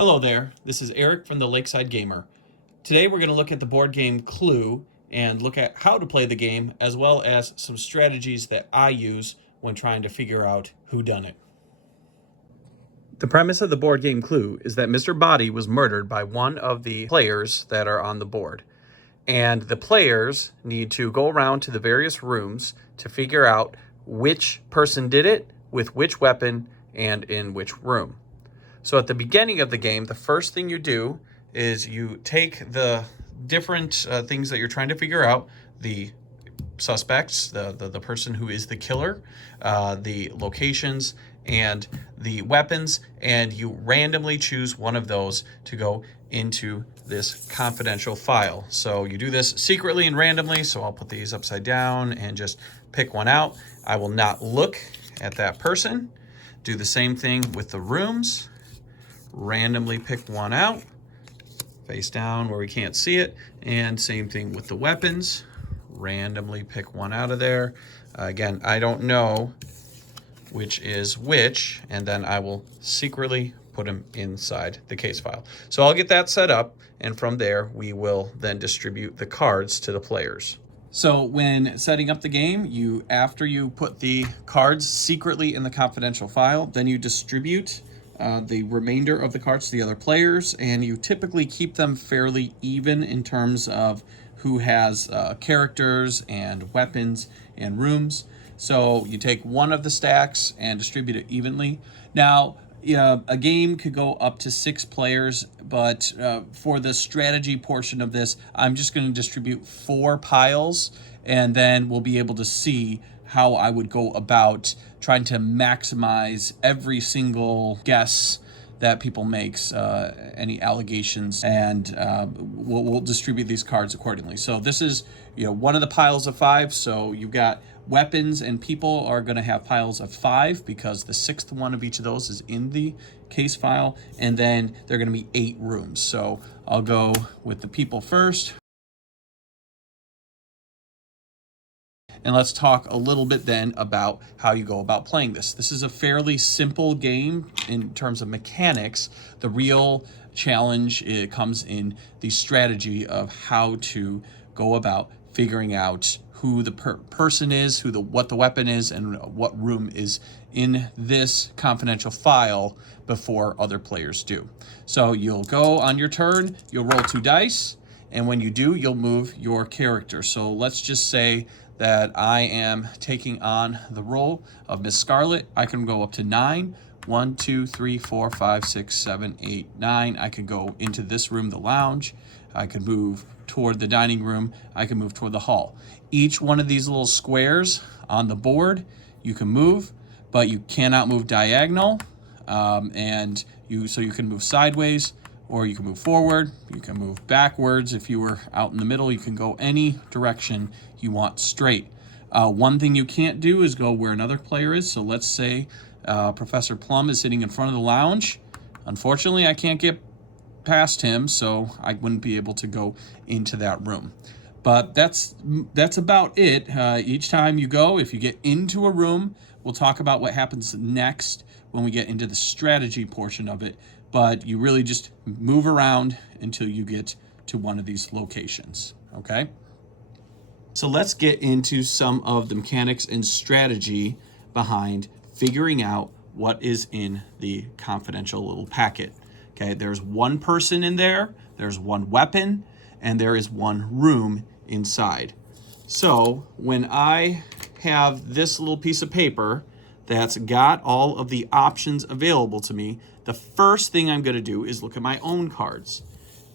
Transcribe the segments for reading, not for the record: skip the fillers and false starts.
Hello there, this is Eric from the Lakeside Gamer. Today we're going to look at the board game Clue and look at how to play the game as well as some strategies that I use when trying to figure out who done it. The premise of the board game Clue is that Mr. Body was murdered by one of the players that are on the board. And the players need to go around to the various rooms to figure out which person did it, with which weapon, and in which room. So at the beginning of the game, the first thing you do is you take the different things that you're trying to figure out, the suspects, the person who is the killer, the locations, and the weapons, and you randomly choose one of those to go into this confidential file. So you do this secretly and randomly, so I'll put these upside down and just pick one out. I will not look at that person. Do the same thing with the rooms. Randomly pick one out, face down where we can't see it, and same thing with the weapons. Randomly pick one out of there. Again, I don't know which is which, and then I will secretly put them inside the case file. So I'll get that set up, and from there we will then distribute the cards to the players. So when setting up the game, after you put the cards secretly in the confidential file, then you distribute the remainder of the cards to the other players, and you typically keep them fairly even in terms of who has characters and weapons and rooms. So you take one of the stacks and distribute it evenly. Now, a game could go up to 6 players, but for the strategy portion of this, I'm just going to distribute 4 piles, and then we'll be able to see how I would go about trying to maximize every single guess that people makes, any allegations, and we'll distribute these cards accordingly. So this is one of the piles of 5. So you've got weapons, and people are going to have piles of 5 because the 6th one of each of those is in the case file, and then there are going to be 8 rooms. So I'll go with the people first. And let's talk a little bit then about how you go about playing this. This is a fairly simple game in terms of mechanics. The real challenge comes in the strategy of how to go about figuring out who the person is, what the weapon is, and what room is in this confidential file before other players do. So you'll go on your turn, you'll roll 2 dice, and when you do, you'll move your character. So let's just say that I am taking on the role of Miss Scarlet. I can go up to 9. 1, 2, 3, 4, 5, 6, 7, 8, 9. I could go into this room, the lounge. I could move toward the dining room. I can move toward the hall. Each one of these little squares on the board, you can move, but you cannot move diagonal. So you can move sideways, or you can move forward, you can move backwards. If you were out in the middle, you can go any direction you want straight. One thing you can't do is go where another player is. So let's say Professor Plum is sitting in front of the lounge. Unfortunately, I can't get past him, so I wouldn't be able to go into that room. But that's about it. Each time you go, if you get into a room, we'll talk about what happens next when we get into the strategy portion of it. But you really just move around until you get to one of these locations, okay? So let's get into some of the mechanics and strategy behind figuring out what is in the confidential little packet. Okay, there's one person in there, there's one weapon, and there is one room inside. So when I have this little piece of paper that's got all of the options available to me, the first thing I'm going to do is look at my own cards.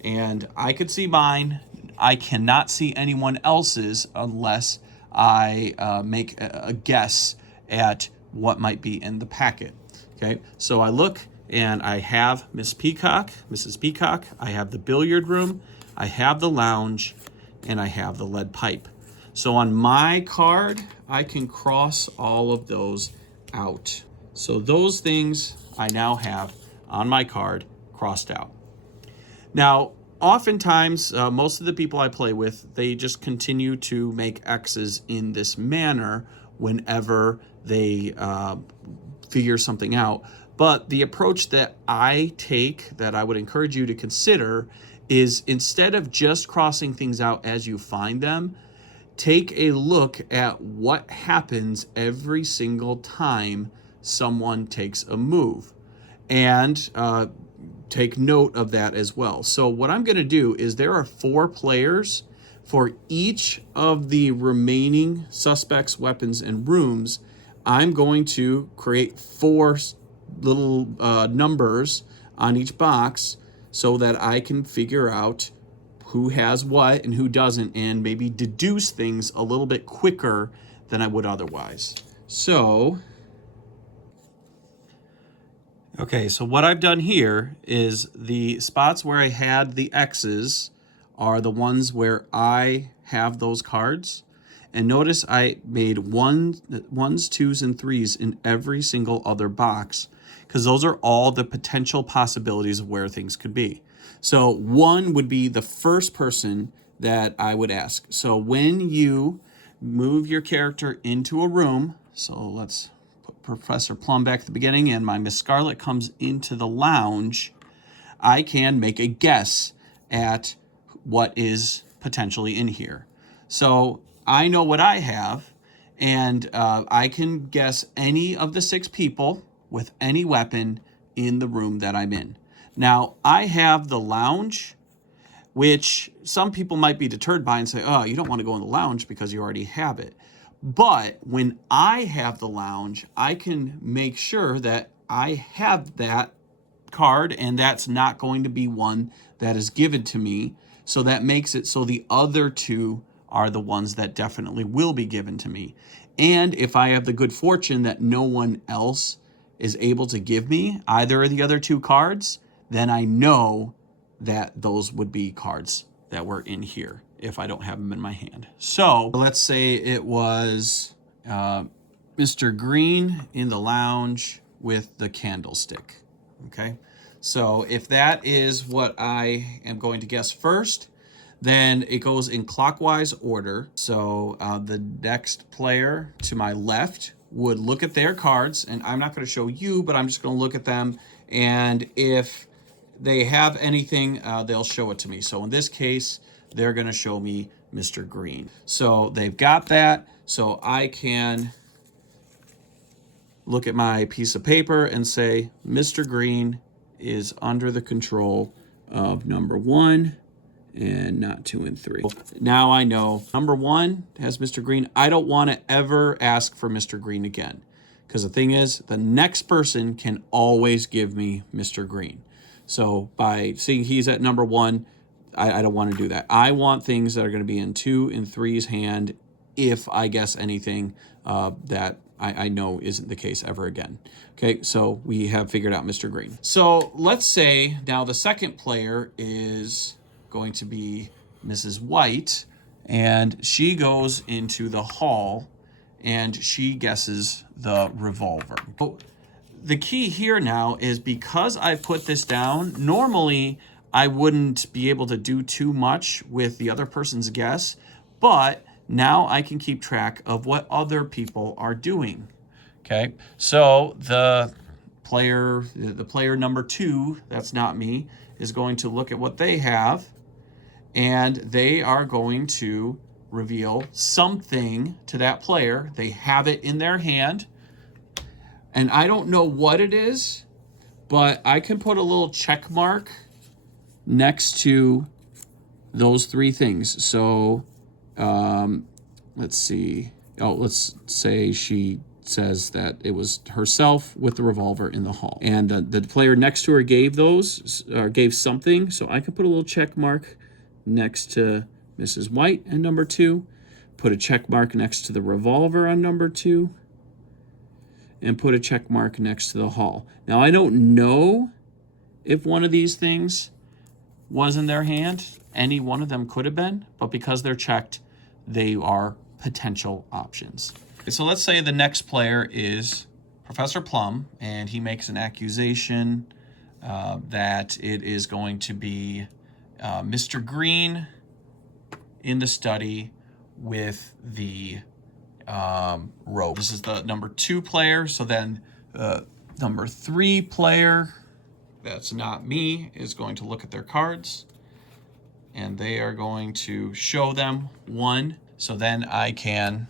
And I could see mine. I cannot see anyone else's unless I make a guess at what might be in the packet. Okay, so I look and I have Mrs. Peacock, I have the billiard room, I have the lounge, and I have the lead pipe. So on my card, I can cross all of those out. So those things I now have on my card crossed out. Now, oftentimes, most of the people I play with, they just continue to make X's in this manner whenever they figure something out. But the approach that I take, that I would encourage you to consider, is instead of just crossing things out as you find them, take a look at what happens every single time someone takes a move, and take note of that as well. So what I'm going to do is there are 4 players for each of the remaining suspects, weapons, and rooms. I'm going to create 4 little numbers on each box so that I can figure out who has what and who doesn't, and maybe deduce things a little bit quicker than I would otherwise. So, okay, so what I've done here is the spots where I had the X's are the ones where I have those cards. And notice I made ones, 2s, and 3s in every single other box, because those are all the potential possibilities of where things could be. So 1 would be the first person that I would ask. So when you move your character into a room, so let's put Professor Plum back at the beginning, and my Miss Scarlet comes into the lounge, I can make a guess at what is potentially in here. So I know what I have, and I can guess any of the 6 people with any weapon in the room that I'm in. Now, I have the lounge, which some people might be deterred by and say, oh, you don't want to go in the lounge because you already have it. But when I have the lounge, I can make sure that I have that card, and that's not going to be one that is given to me. So that makes it so the other 2 are the ones that definitely will be given to me. And if I have the good fortune that no one else is able to give me either of the other 2 cards, then I know that those would be cards that were in here if I don't have them in my hand. So let's say it was Mr. Green in the lounge with the candlestick. Okay, so if that is what I am going to guess first, then it goes in clockwise order. So the next player to my left would look at their cards, and I'm not going to show you, but I'm just going to look at them, and if they have anything, they'll show it to me. So in this case, they're going to show me Mr. Green. So they've got that, so I can look at my piece of paper and say, Mr. Green is under the control of number 1 and not 2 and 3. Now I know number 1 has Mr. Green. I don't want to ever ask for Mr. Green again, because the thing is, the next person can always give me Mr. Green. So by seeing he's at number 1, I don't want to do that. I want things that are going to be in 2 and 3's hand if I guess anything that I know isn't the case ever again. Okay, so we have figured out Mr. Green. So let's say now the second player is going to be Mrs. White, and she goes into the hall and she guesses the revolver. So the key here now is, because I put this down, normally I wouldn't be able to do too much with the other person's guess, but now I can keep track of what other people are doing. Okay, so the player number 2, that's not me, is going to look at what they have, and they are going to reveal something to that player. They have it in their hand, and I don't know what it is, but I can put a little check mark next to those 3 things. So let's see. Oh, let's say she says that it was herself with the revolver in the hall, and the player next to her gave something. So I could put a little check mark next to Mrs. White and number 2, put a check mark next to the revolver on number 2, and put a check mark next to the hall. Now I don't know if one of these things was in their hand. Any one of them could have been, but because they're checked, they are potential options. So let's say the next player is Professor Plum, and he makes an accusation that it is going to be Mr. Green in the study with the rope. This is the number 2 player, so then Number 3 player, that's not me, is going to look at their cards, and they are going to show them 1. So then I can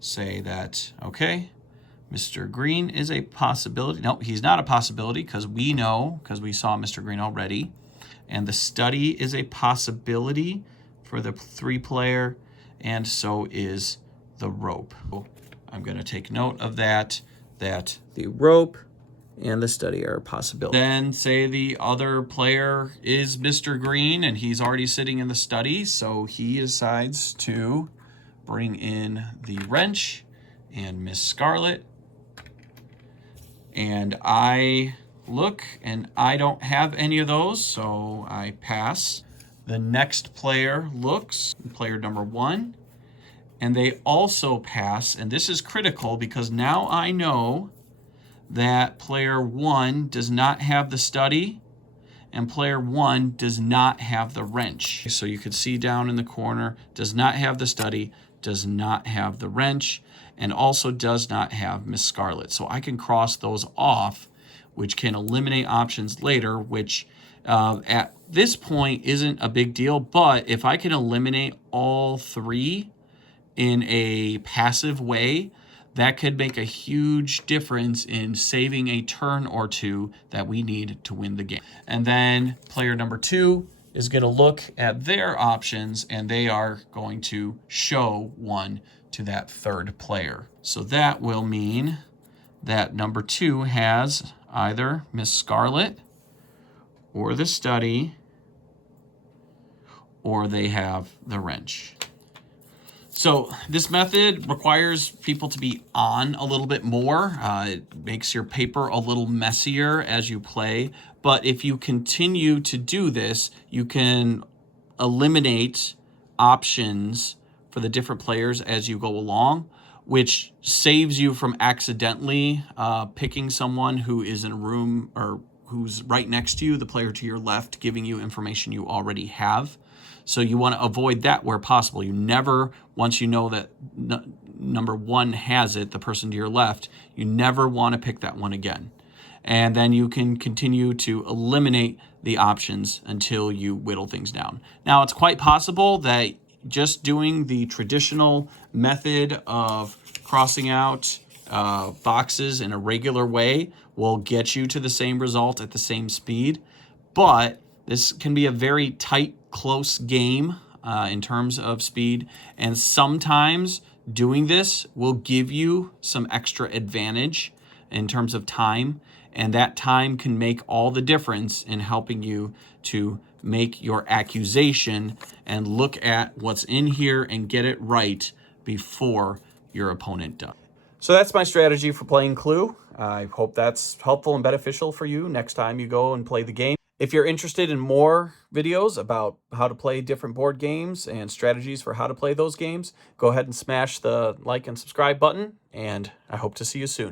say that, okay, Mr. Green is a possibility. No, he's not a possibility because we know, because we saw Mr. Green already. And the study is a possibility for the 3 player, and so is the rope. I'm going to take note of that the rope and the study are a possibility. Then say the other player is Mr. Green and he's already sitting in the study, so he decides to bring in the wrench and Miss Scarlet. And I look and I don't have any of those, so I pass. The next player looks, player number 1, and they also pass. And this is critical because now I know that player 1 does not have the study and player 1 does not have the wrench. So you can see down in the corner, does not have the study, does not have the wrench, and also does not have Miss Scarlet. So I can cross those off, which can eliminate options later, which at this point isn't a big deal. But if I can eliminate all 3 in a passive way, that could make a huge difference in saving a turn or 2 that we need to win the game. And then player number 2 is going to look at their options, and they are going to show 1 to that 3rd player. So that will mean that number 2 has either Miss Scarlet or the study, or they have the wrench. So this method requires people to be on a little bit more. It makes your paper a little messier as you play. But if you continue to do this, you can eliminate options for the different players as you go along, which saves you from accidentally picking someone who is in a room or who's right next to you, the player to your left, giving you information you already have. So you want to avoid that where possible. You never, once you know that number 1 has it, the person to your left, you never want to pick that one again. And then you can continue to eliminate the options until you whittle things down. Now, it's quite possible that just doing the traditional method of crossing out boxes in a regular way will get you to the same result at the same speed. But this can be a very tight, close game in terms of speed. And sometimes doing this will give you some extra advantage in terms of time. And that time can make all the difference in helping you to make your accusation and look at what's in here and get it right before your opponent does. So that's my strategy for playing Clue. I hope that's helpful and beneficial for you next time you go and play the game. If you're interested in more videos about how to play different board games and strategies for how to play those games, go ahead and smash the like and subscribe button, and I hope to see you soon.